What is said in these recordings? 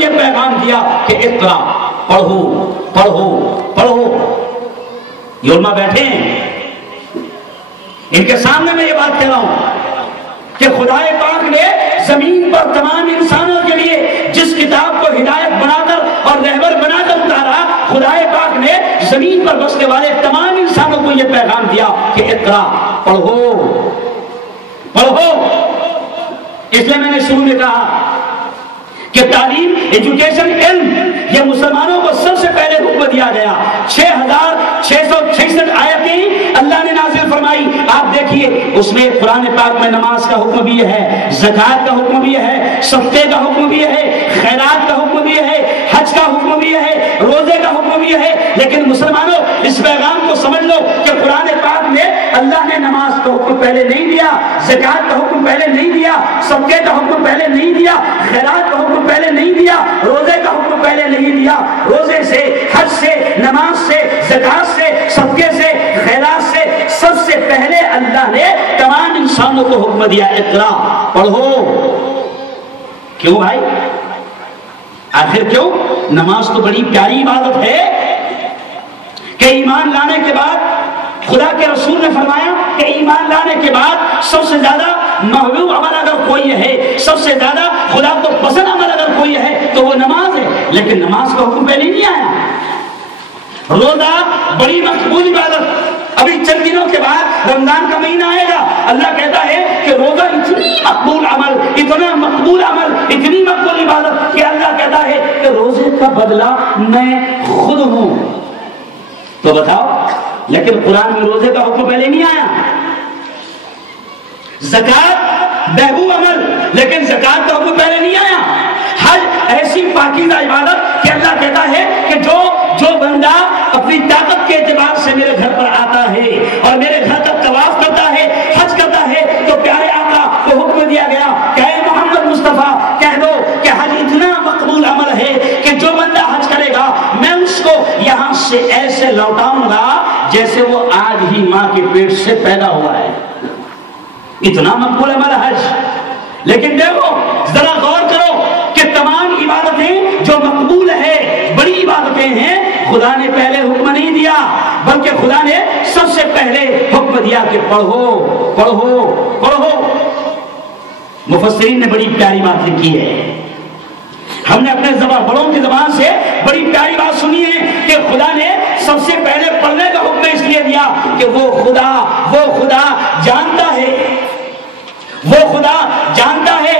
یہ پیغام دیا کہ اقرا، پڑھو پڑھو پڑھو. یہ علماء بیٹھے ہیں، ان کے سامنے میں یہ بات کہہ رہا ہوں کہ خدا پاک نے زمین پر تمام انسانوں کے لیے جس کتاب کو ہدایت بنا کر اور رہبر بنا کر اتارا، خدا پاک نے زمین پر بسنے والے تمام انسانوں کو یہ پیغام دیا کہ اقرا، پڑھو پڑھو. اس لیے میں نے شروع میں کہا کہ تعلیم، ایجوکیشن، علم، یہ مسلمانوں کو سب سے پہلے حکم دیا گیا. 6666 آیتیں اللہ نے نازل فرمائی. آپ دیکھیے اس میں قرآن پاک میں نماز کا حکم بھی ہے، زکوٰۃ کا حکم بھی ہے، صدقے کا حکم بھی ہے، خیرات کا حکم بھی ہے، حج کا حکم بھی ہے، روزے کا حکم بھی ہے. لیکن مسلمانوں اس پیغام کو سمجھ لو کہ قرآن پاک میں اللہ نے نماز کا حکم پہلے نہیں دیا، زکوٰۃ کا حکم پہلے نہیں دیا، صدقے کا حکم پہلے نہیں دیا، خیرات کا حکم پہلے نہیں دیا، روزے کا حکم پہلے نہیں دیا. روزے سے، حج سے، نماز سے، زکوٰۃ سے، صدقے سے، خیرات سے سب سے پہلے اللہ نے تمام انسانوں کو حکم دیا اقرا، پڑھو. کیوں بھائی؟ آخر کیوں؟ نماز تو بڑی پیاری عبادت ہے کہ ایمان لانے کے بعد خدا کے رسول نے فرمایا کہ ایمان لانے کے بعد سب سے زیادہ محبوب عمل اگر کوئی ہے، سب سے زیادہ خدا کو پسند عمل اگر کوئی ہے تو وہ نماز ہے. لیکن نماز کا حکم پہلے نہیں آیا. روزہ بڑی مقبول عبادت، ابھی چند دنوں کے بعد رمضان کا مہینہ آئے گا. اللہ کہتا ہے کہ روزہ اتنی مقبول عمل، اتنا مقبول عمل، اتنی مقبول عبادت کہ اللہ کہتا ہے کہ روزے کا بدلہ میں خود ہوں. تو بتاؤ، لیکن قرآن میں روزے کا حکم پہلے نہیں آیا. زکوٰۃ محبوب عمل، لیکن زکوٰۃ کا حکم پہلے نہیں آیا. حج ایسی پاکیزہ عبادت کہ اللہ کہتا ہے کہ جو بندہ اپنی طاقت کے اعتبار سے میرے گھر پر آتا ہے اور میرے گھر کا طواف کرتا ہے، حج کرتا ہے، تو پیارے آقا کو حکم دیا گیا کہ اے محمد مصطفیٰ کہہ دو کہ حج اتنا مقبول عمل ہے کہ جو بندہ حج کرے گا میں اس کو یہاں سے ایسے لوٹاؤں گا جیسے وہ آج ہی ماں کے پیٹ سے پیدا ہوا ہے. اتنا مقبول عمل حج. لیکن دیکھو ذرا غور کرو کہ تمام عبادتیں جو مقبول ہے، بڑی عبادتیں ہیں، خدا نے پہلے حکم نہیں دیا بلکہ خدا نے سب سے پہلے حکم دیا کہ پڑھو پڑھو پڑھو. مفسرین نے بڑی پیاری بات لکھی ہے. ہم نے اپنے بڑوں کی زبان سے بڑی پیاری بات سنی ہے کہ خدا نے سب سے پہلے پڑھنے کا حکم اس لیے دیا کہ وہ خدا جانتا ہے، وہ خدا جانتا ہے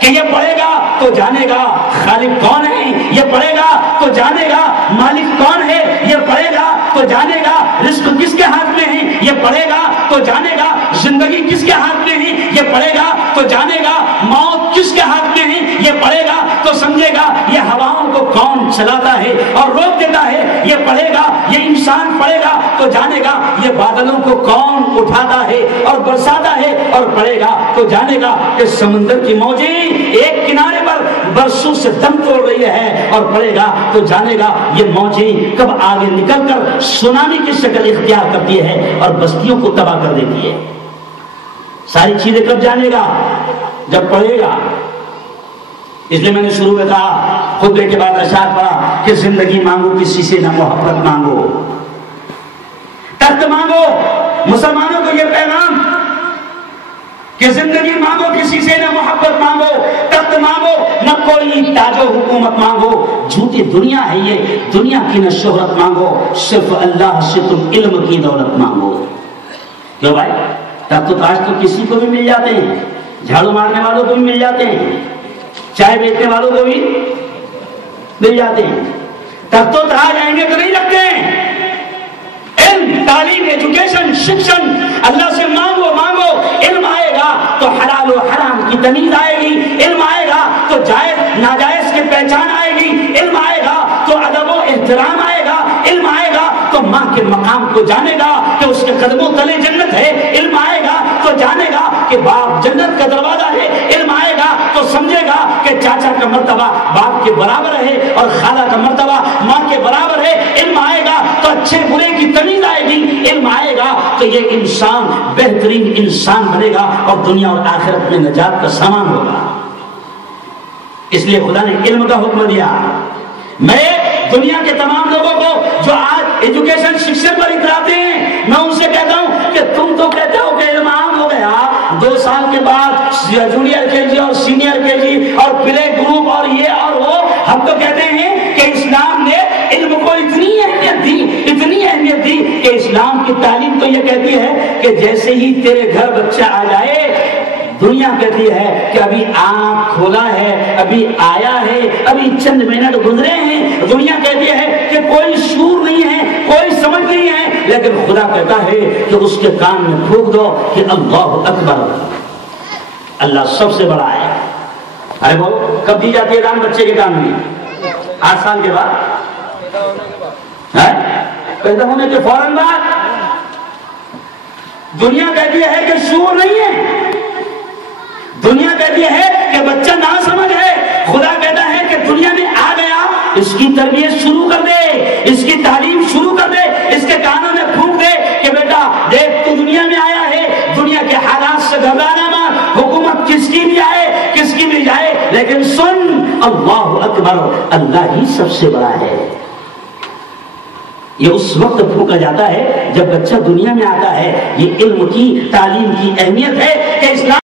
کہ یہ پڑھے گا تو جانے گا خالق کون ہے، یہ پڑھے گا تو جانے گا مالک کون ہے، یہ پڑھے گا تو جانے گا رزق کس کے ہاتھ میں ہے، یہ پڑھے گا تو جانے گا زندگی کس کے ہاتھ میں ہے، یہ پڑھے گا تو جانے گا موت کس کے ہاتھ میں ہے، یہ پڑھے گا تو سمجھے گا یہ ہواؤں کو کون چلاتا ہے اور روک دیتا ہے، یہ پڑھے گا، یہ انسان پڑھے گا تو جانے گا یہ بادلوں کو کون اٹھاتا ہے اور برساتا ہے، اور پڑھے گا تو جانے گا کہ سمندر کی موجیں ایک کنارے پر برسوں سے دم توڑ رہی ہے، اور پڑھے گا تو جانے گا یہ موجیں کب آگے نکل کر سونامی کی شکل اختیار کرتی ہے اور بستیوں کو تباہ کر دیتی ہے. ساری چیزیں کب جانے گا؟ جب پڑھے گا. اس لیے میں نے شروع میں کہا، خطبے کے بعد اشعار پڑھا کہ زندگی مانگو کسی سے نہ محبت مانگو، تخت مانگو. مسلمانوں کو یہ پیغام کہ زندگی مانگو کسی سے نہ محبت مانگو، تخت مانگو نہ کوئی تاج و حکومت مانگو، جھوٹی دنیا ہے یہ، دنیا کی نہ شہرت مانگو، صرف اللہ سے تم علم کی دولت مانگو. کیوں بھائی؟ تخت و تاج تو کسی کو بھی مل جاتے ہیں، جھاڑو مارنے والوں کو بھی مل جاتے ہیں، چائے بیچنے والوں کو بھی مل جاتے ہیں. تخت و تاج آئیں گے تو نہیں رکھتے ہیں. علم، تعلیم، ایجوکیشن، شکشن اللہ سے مانگو مانگو. علم آئے گا تو حلال و حرام کی تمیز آئے گی، علم آئے گا تو جائز ناجائز کی پہچان آئے گی، علم آئے گا تو ادب و احترام آئے گا، علم آئے گا تو ماں کے مقام کو جانے گا کہ اس کے قدموں تلے جنت ہے، علم آئے گا تو جانے گا کہ باپ جنت کا دروازہ ہے، علم آئے گا تو سمجھے گا کہ چاچا کا مرتبہ باپ کے برابر ہے اور خالہ کا مرتبہ ماں کے برابر ہے. علم آئے گا تو اچھے برے کی تمیز آئے گی، علم آئے گا تو یہ انسان بہترین انسان بنے گا اور دنیا اور آخرت میں نجات کا سامان ہوگا. اس لیے خدا نے علم کا حکم دیا. میں دنیا کے تمام لوگوں کو جو آج ایجوکیشن شکشن پر اتراتے ہیں، میں ان سے کہتا ہوں کہ تم تو کہتے ہو کہ علم عام ہو گیا، 2 سال کے بعد جونیئر کے جی اور سینئر کے جی اور پلے گروپ اور یہ اور وہ. ہم تو کہتے ہیں کہ اسلام نے علم کو اتنی اہمیت دی کہ اسلام کی تعلیم تو یہ کہتی ہے کہ جیسے ہی تیرے گھر بچہ آ جائے، دنیا کہتی ہے کہ ابھی آنکھ کھولا ہے، ابھی آیا ہے، ابھی چند منٹ گزرے ہیں. دنیا کہتی ہے کہ کوئی شعور نہیں ہے، کوئی سمجھ نہیں ہے، لیکن خدا کہتا ہے کہ اس کے کان میں پھونک دو کہ اللہ اکبر، اللہ سب سے بڑا ہے. ارے بولو، کب دی جاتی ہے دان بچے کے کان میں؟ 8 سال کے بعد، پیدا ہونے کے فوراً بعد. دنیا کہتی ہے کہ شعور نہیں ہے، دنیا کہتی ہے کہ بچہ نہ سمجھ ہے. خدا کہتا ہے کہ دنیا میں آ گیا، اس کی تربیت شروع کر دے، اس کی تعلیم شروع کر دے، اس کے کانوں میں پھونک دے کہ بیٹا دیکھ تو دنیا میں آیا ہے، دنیا کے حالات سے گھبرانا مت، حکومت کس کی بھی آئے کس کی بھی جائے، لیکن سن اللہ اکبر، اللہ ہی سب سے بڑا ہے. یہ اس وقت پھونکا جاتا ہے جب بچہ دنیا میں آتا ہے. یہ علم کی تعلیم کی اہمیت ہے کہ اسلام